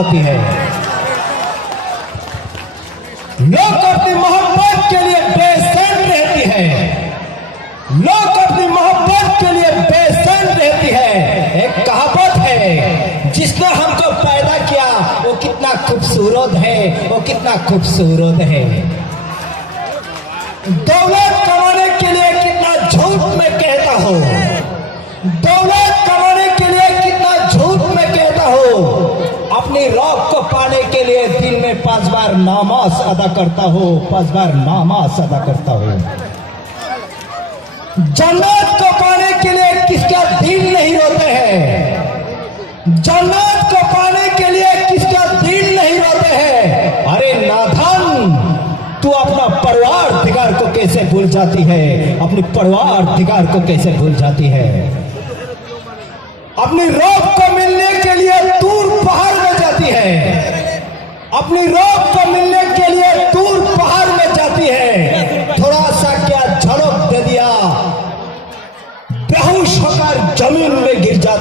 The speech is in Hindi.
होती है। लोग अपनी मोहब्बत के लिए बेचैन रहती है, लोग अपनी मोहब्बत के लिए बेचैन रहती है। एक कहावत है, जिसने हमको पैदा किया वो कितना खूबसूरत है, वो कितना खूबसूरत है। दौलत कमाने के लिए कितना झूठ मैं कहता हूँ, दौलत कमाने के लिए कितना झूठ मैं कहता हूँ। अपनी रब को पाने के लिए दिन में 5 बार नमाज अदा करता हूँ, 5 बार नमाज अदा करता हूँ। जन्नत को पाने के लिए किसका दिल नहीं रोते हैं, जन्नत को पाने के लिए किसका दिल नहीं रोते हैं। अरे नादान, तू अपना परिवार दिगार को कैसे भूल जाती है, अपनी परिवार दिगार को कैसे भूल जाती है। अपनी रब को मिलने के लिए दूर पहाड़ में जाती है, अपनी रब को मिलने